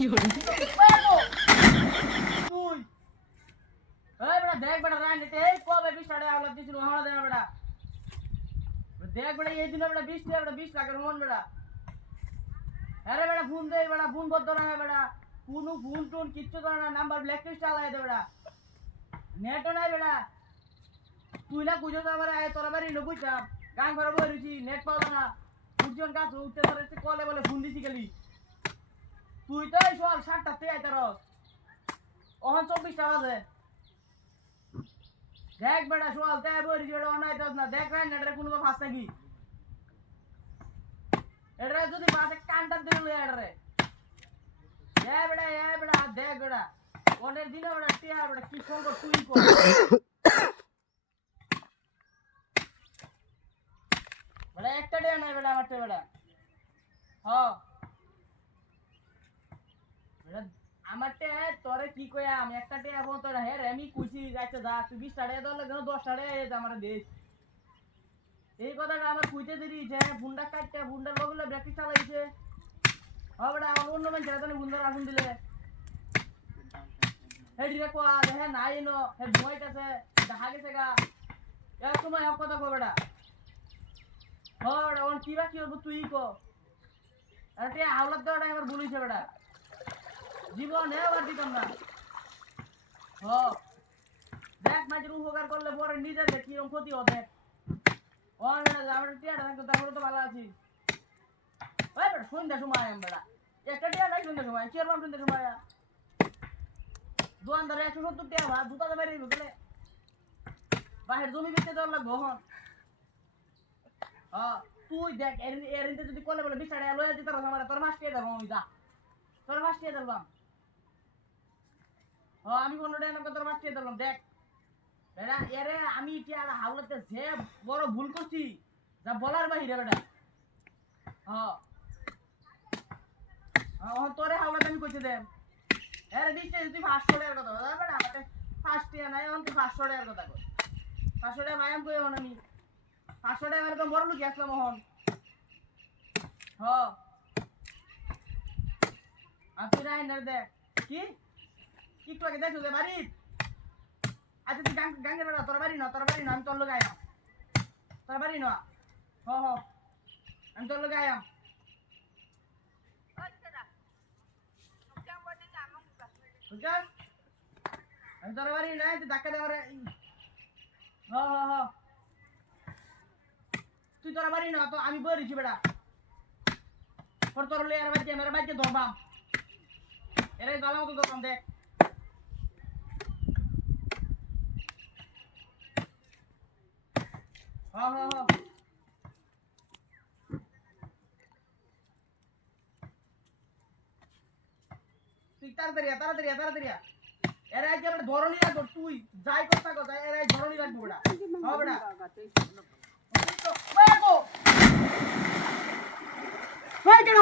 তুই এই বেটা দেখ বেটা রান্নিতে এই কবে 20 টাকা আওলাদ দিছিল হাওলা দে বেটা দেখ বেটা এই দিনে বেটা 20 টাকা বেটা 20 টাকার মন বেটা আরে বেটা ফোন দে বেটা ফোন বদ্ধ না বেটা কোনো ফোন টোন কিচ্ছু করে না নাম্বার ব্ল্যাক লিস্ট আলাই দে বেটা নেটও নাই বেটা তুই না বুঝো তো আমার আয় তোরা বাড়ি নো বুঝছাম গান করে বইছি নেট পাওয়া না বুঝজন গাছ উঠতে ধরেছে কলে বলে ফোন দিছি গেলি তুই তো এই সকাল 7টাতে আইতারস ওহন 24টা বাজে দেখ বেটা সকাল তে বইছি বেটা অনাইতাস না দেখ রাই নেটের কোনো ফাস নাকি এডরে যদি পাশে কানটা দিলে লই এডরে এ বেটা দেখ বেটা ওনের দিনে বেটা টিয়া বেটা কি সংকট তুই কর বেটা একটা ডে নাই বেটা আমারতে বেটা হ্যাঁ বেটা আমারতে তোরে কি কইয়া আমি একটা ডে এবং তোর হে আমি কইছি আচ্ছা যা তুই 20 টাকা দলে কেন 10 টাকা এই আমার দেশ এই কথাটা আমার কইতে দিই যে বুন্ডা কাটতে বুন্ডার বগলে ব্রেকিং চালাইছে হ্যাঁ বেটা আমার অন্য মানুষ যেন বুন্ডার আসুন দিলে হে দিরে কোয়া হে নাই নো হে ঘুমাইতেছে দেখা গেছে গা এক সময় এক কথা কো বেটা হ্যাঁ বেটা ওন কি বাকি হবো তুই কো আরে আওলাদ দেওয়াটা আমার ভুলিছে বেটা জীবনে আবার দিতাম না হ্যাঁ দেখ মাঝে উপকার করলে পরে নিজের কিরকম ক্ষতি হবে ওন বেটা আমার টিয়াটা থাকতো তারপরে তো ভালো আছি ওই বেটা সন্ধ্যা সময় আম বেটা একটা টিয়া নাই সন্ধ্যা সময় কি করলাম সন্ধ্যা সময় দোকানদারে 170 টাকা ভাত দুটা বাইরে ঢুকলে বাহির জমি বেচতে দেওয়ার লাগবো হন হ্যাঁ তুই দেখ এরিনতে যদি কলে বলে 20 টাকা লয়ে দিতে পারছ আমার তোর মাস কে দেবো আমি যা তোর মাস কে দিলাম হ্যাঁ আমি 15 টাকা তোর মাস কে দিলাম দেখ বেটা এরে আমি টিয়া হাওলাতে যে বড় ভুল করছি যা বলার বাহিরে বেটা হ্যাঁ হ্যাঁ তোরে হাওলাতে আমি কইতে দে এরে 20 টাকা তুই 500 টাকার কথা বল বেটা আমাতে 5 টাকা নাই অন তুই 500 টাকার কথা কই 500 টাকা মায়াম কই হন আমি 500 টাকা তো বড় লোক আসলাম হন হ্যাঁ আপনি রাই না দেখ কি কি তোকে দেখো যে বাড়ি আচ্ছা তুই গাঙ্গের বেড়া তোর বাড়ি না আমি তোর লোক আয়াম তোর বাড়ি না হ্যাঁ আমি তোর লোক আয়াম বুঝছস আমি তোর বাড়ি নাই তুই ধাক্কা দেওয়ার হ্যাঁ তুই তোর বাড়ি না তো আমি বইছি বেটা তোর লেয়ার বাজে মেরে বাজে ধরবাম এরে গালাও তো দোকান দেখ হ্যাঁ তুই তাড়াতাড়ি এরে আজ আমরা ধরনি রাখবো তুই যাই কথা কথা এরে আজ ধরনি রাখবো বেটা হ্যাঁ বেটা ওই কেন